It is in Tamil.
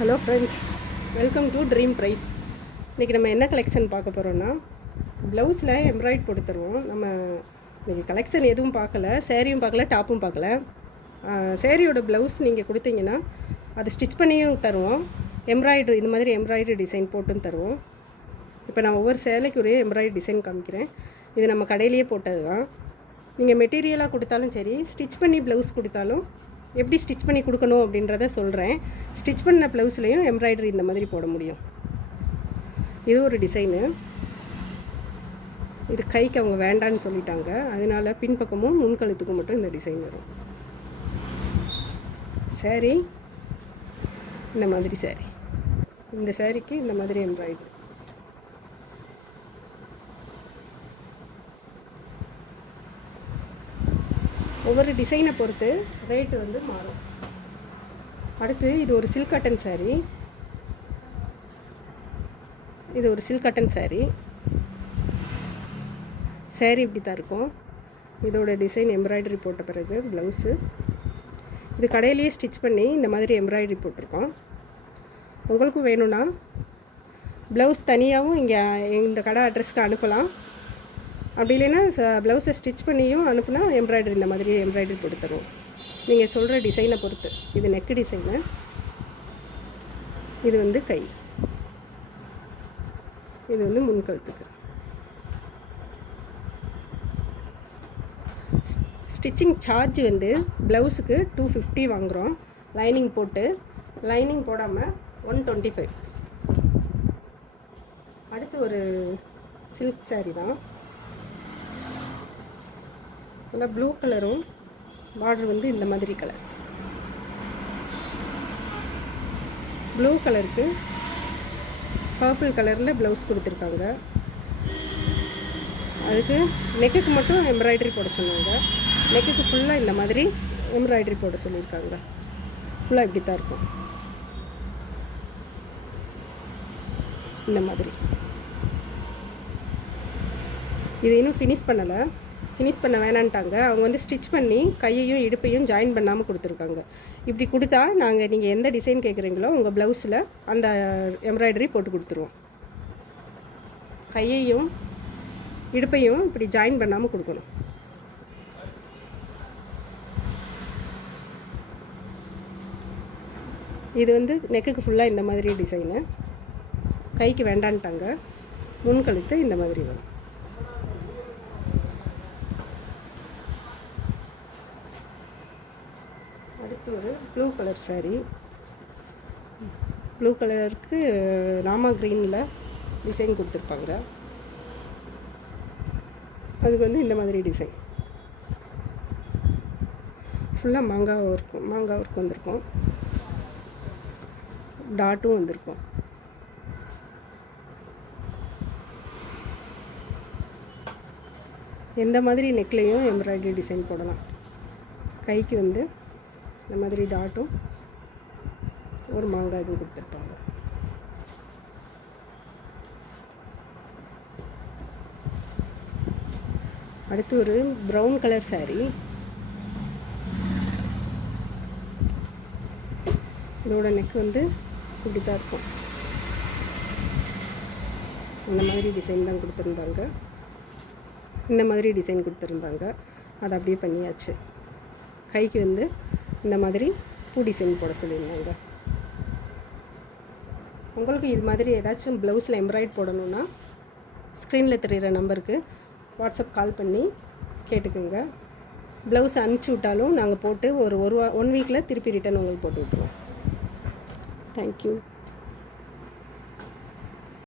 Hello friends, welcome to dream price. இன்றைக்கி நம்ம என்ன கலெக்ஷன் பார்க்க போகிறோன்னா, ப்ளவுஸில் எம்ப்ராய்ட் போட்டு தருவோம். நம்ம இன்றைக்கி கலெக்ஷன் எதுவும் பார்க்கல, சேரீயும் பார்க்கல, டாப்பும் பார்க்கல. சேரீயோட ப்ளவுஸ் நீங்கள் கொடுத்தீங்கன்னா அது ஸ்டிச் பண்ணியும் தருவோம். எம்ப்ராய்ட்ரு இந்த மாதிரி எம்ப்ராய்ட்ரு டிசைன் போட்டும் தருவோம். இப்போ நான் ஒவ்வொரு சேலைக்கு ஒரே எம்ப்ராய்ட்ரி டிசைன் காமிக்கிறேன். இது நம்ம கடையிலேயே போட்டது தான். நீங்கள் மெட்டீரியலாக கொடுத்தாலும் சரி, ஸ்டிச் பண்ணி ப்ளவுஸ் கொடுத்தாலும் எப்படி ஸ்டிச் பண்ணி கொடுக்கணும் அப்படின்றத சொல்கிறேன். ஸ்டிச் பண்ண ப்ளவுஸ்லேயும் எம்ப்ராய்டரி இந்த மாதிரி போட முடியும். இது ஒரு டிசைனு. இது கைக்கு அவங்க வேண்டான்னு சொல்லிட்டாங்க, அதனால் பின்பக்கமும் முன்கழுத்துக்கும் மட்டும் இந்த டிசைன் வரும். சாரீ இந்த மாதிரி சாரீ, இந்த சாரீக்கு இந்த மாதிரி எம்ப்ராய்டரி. ஒவ்வொரு டிசைனை பொறுத்து ரேட்டு வந்து மாறும். அடுத்து இது ஒரு சில்க் காட்டன் சாரீ. இது ஒரு சில்க் காட்டன் சாரீ. சாரீ இப்படி தான் இருக்கும். இதோட டிசைன் எம்ப்ராய்டரி போட்ட பிறகு ப்ளவுஸு. இது கடையிலேயே ஸ்டிச் பண்ணி இந்த மாதிரி எம்ப்ராய்டரி போட்டிருக்கோம். உங்களுக்கும் வேணும்னா ப்ளவுஸ் தனியாகவும் இங்கே இந்த கடை அட்ரஸ்க்கு அனுப்பலாம். அப்படி இல்லைன்னா ப்ளவுஸை ஸ்டிச் பண்ணியும் அனுப்புனா எம்ப்ராய்டரி இந்த மாதிரி எம்ப்ராய்டரி போட்டு தருவோம், நீங்கள் சொல்கிற டிசைனை பொறுத்து. இது நெக்கு டிசைனு. இது வந்து கை, இது வந்து முன்கழுத்துக்கு. ஸ்டிச்சிங் சார்ஜ் வந்து ப்ளவுஸுக்கு 250 வாங்குகிறோம். லைனிங் போட்டு, லைனிங் போடாமல் 125. அடுத்து ஒரு சில்க் சாரீ தான். நல்லா ப்ளூ கலரும், பார்டர் வந்து இந்த மாதிரி கலர். ப்ளூ கலருக்கு பர்பிள் கலரில் ப்ளவுஸ் கொடுத்துருக்காங்க. அதுக்கு நெக்குக்கு மட்டும் எம்ப்ராய்டரி போட சொன்னாங்க. நெக்குக்கு ஃபுல்லாக இந்த மாதிரி எம்ப்ராய்டரி போட சொல்லியிருக்காங்க. ஃபுல்லாக இப்படி தான் இருக்கும், இந்த மாதிரி. இது இன்னும் ஃபினிஷ் பண்ணலை, ஃபினிஷ் பண்ண வேணான்ட்டாங்க. அவங்க வந்து ஸ்டிச் பண்ணி கையையும் இடுப்பையும் ஜாயின் பண்ணாமல் கொடுத்துருக்காங்க. இப்படி கொடுத்தா நாங்கள் நீங்கள் எந்த டிசைன் கேட்குறீங்களோ உங்கள் ப்ளவுஸில் அந்த எம்ப்ராய்டரி போட்டு கொடுத்துருவோம். கையையும் இடுப்பையும் இப்படி ஜாயின் பண்ணாமல் கொடுக்கணும். இது வந்து நெக்குக்கு ஃபுல்லாக இந்த மாதிரி டிசைனு. கைக்கு வேண்டான்ட்டாங்க. முன்கழுத்து இந்த மாதிரி வரும். அடுத்து ஒரு ப்ளூ கலர் சாரீ. ப்ளூ கலருக்கு ராமா க்ரீனில் டிசைன் கொடுத்துருப்பாங்க. அதுக்கு வந்து இந்த மாதிரி டிசைன் ஃபுல்லாக மாங்காய் ஒர்க் வந்திருக்கும். டாட்டும் வந்திருக்கும். எந்த மாதிரி நெக்லையும் எம்ப்ராய்டரி டிசைன் போடலாம். கைக்கு வந்து இந்த மாதிரி டாட்டும் ஒரு மாங்காய் இதுவும் கொடுத்துருப்பாங்க. அடுத்து ஒரு ப்ரௌன் கலர் சாரீ. இதோட நெக் வந்து இப்படி தான் இருக்கும். இந்த மாதிரி டிசைன் தான் கொடுத்துருந்தாங்க. இந்த மாதிரி டிசைன் கொடுத்துருந்தாங்க, அதை அப்படியே பண்ணியாச்சு. கைக்கு வந்து இந்த மாதிரி பூ டிசைன் போட சொல்லியிருந்தாங்க. உங்களுக்கு இது மாதிரி ஏதாச்சும் ப்ளவுஸில் எம்ப்ராய்ட் போடணுன்னா ஸ்க்ரீனில் தெரிகிற நம்பருக்கு வாட்ஸ்அப் கால் பண்ணி கேட்டுக்குங்க. ப்ளவுஸ் அனுப்பிச்சி விட்டாலும் நாங்கள் போட்டு ஒரு 1 வீக்கில் திருப்பி ரிட்டன் உங்களுக்கு போட்டு விட்ருவோம். தேங்க்யூ.